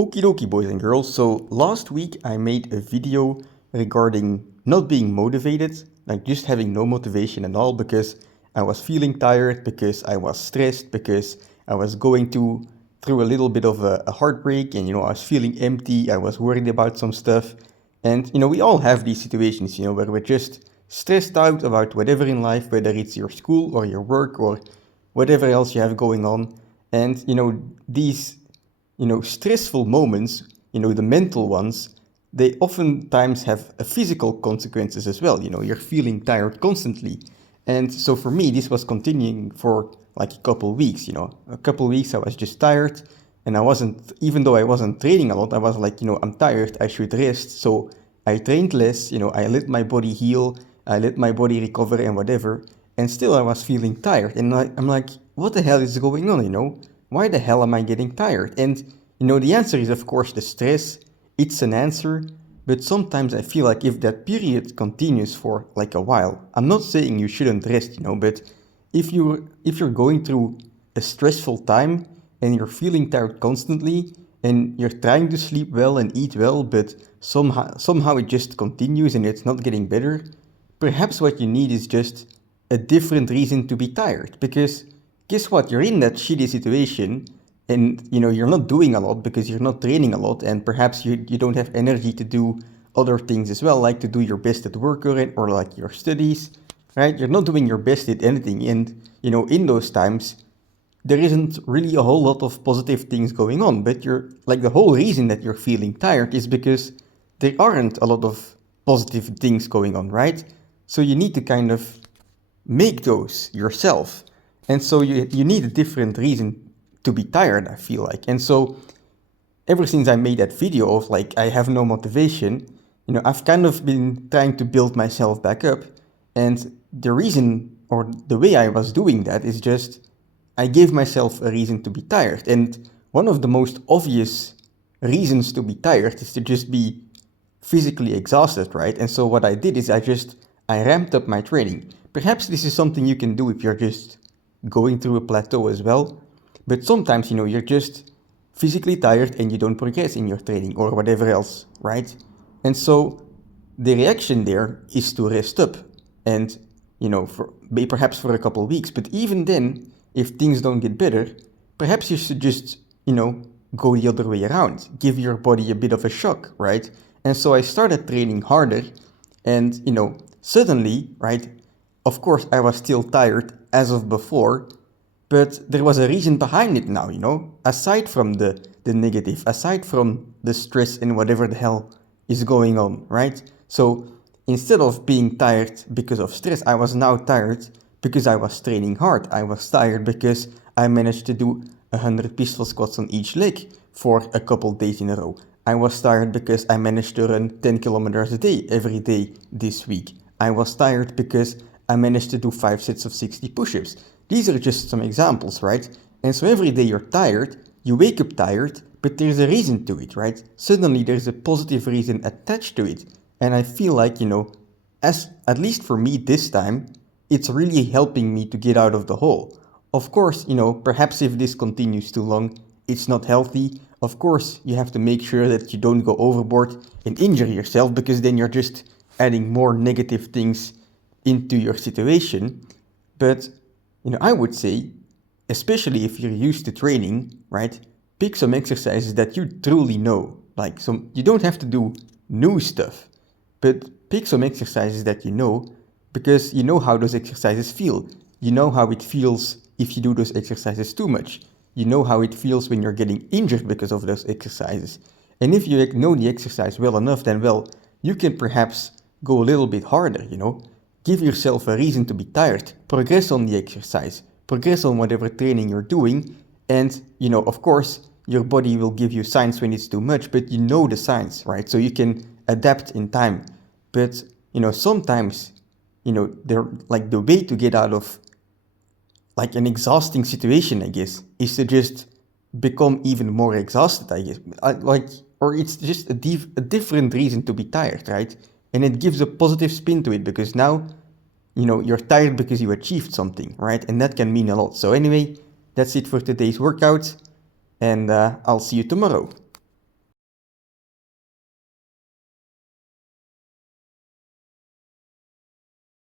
Okie dokie, boys and girls. So last week I made a video regarding not being motivated, like just having no motivation at all because I was feeling tired, because I was stressed, because I was going through a little bit of a heartbreak and, I was feeling empty. I was worried about some stuff. And, we all have these situations, where we're just stressed out about whatever in life, whether it's your school or your work or whatever else you have going on. And, these stressful moments, the mental ones, they oftentimes have a physical consequences as well. You're feeling tired constantly. And so for me, this was continuing for like a couple weeks, a couple weeks I was just tired and even though I wasn't training a lot, I was like, I'm tired, I should rest. So I trained less, I let my body heal, I let my body recover and whatever. And still I was feeling tired. And I'm like, what the hell is going on, Why the hell am I getting tired? And, the answer is, of course, the stress. It's an answer. But sometimes I feel like if that period continues for like a while, I'm not saying you shouldn't rest, but if you're going through a stressful time and you're feeling tired constantly and you're trying to sleep well and eat well, but somehow it just continues and it's not getting better, perhaps what you need is just a different reason to be tired. Because guess what? You're in that shitty situation and you're not doing a lot because you're not training a lot, and perhaps you don't have energy to do other things as well, like to do your best at work or like your studies, right? You're not doing your best at anything, and in those times there isn't really a whole lot of positive things going on. But you're like, the whole reason that you're feeling tired is because there aren't a lot of positive things going on, right? So you need to kind of make those yourself. And so you need a different reason to be tired, I feel like. And so ever since I made that video of like, I have no motivation, I've kind of been trying to build myself back up. And the reason or the way I was doing that is just, I gave myself a reason to be tired. And one of the most obvious reasons to be tired is to just be physically exhausted, right? And so what I did is I ramped up my training. Perhaps this is something you can do if you're just going through a plateau as well. But sometimes, you're just physically tired and you don't progress in your training or whatever else, right? And so the reaction there is to rest up and, perhaps for a couple of weeks. But even then, if things don't get better, perhaps you should just, go the other way around. Give your body a bit of a shock, right? And so I started training harder and, suddenly, right, of course, I was still tired as of before, but there was a reason behind it now, aside from the negative, aside from the stress and whatever the hell is going on, right? So instead of being tired because of stress, I was now tired because I was training hard. I was tired because I managed to do 100 pistol squats on each leg for a couple days in a row. I was tired because I managed to run 10 kilometers a day every day this week. I was tired because I managed to do 5 sets of 60 push-ups. These are just some examples, right? And so every day you're tired, you wake up tired, but there's a reason to it, right? Suddenly there's a positive reason attached to it. And I feel like, at least for me this time, it's really helping me to get out of the hole. Of course, perhaps if this continues too long, it's not healthy. Of course, you have to make sure that you don't go overboard and injure yourself, because then you're just adding more negative things into your situation. But I would say, especially if you're used to training, right, pick some exercises that you truly know. Like you don't have to do new stuff, but pick some exercises that you know, because you know how those exercises feel. You know how it feels if you do those exercises too much. You know how it feels when you're getting injured because of those exercises. And if you know the exercise well enough, then you can perhaps go a little bit harder, Give yourself a reason to be tired. Progress on the exercise. Progress on whatever training you're doing. And, of course, your body will give you signs when it's too much, but you know the signs, right? So you can adapt in time. But, sometimes, the way to get out of like an exhausting situation, I guess, is to just become even more exhausted, I guess. Or it's just a different reason to be tired, right? And it gives a positive spin to it, because now, you're tired because you achieved something, right? And that can mean a lot. So anyway, that's it for today's workout, and I'll see you tomorrow.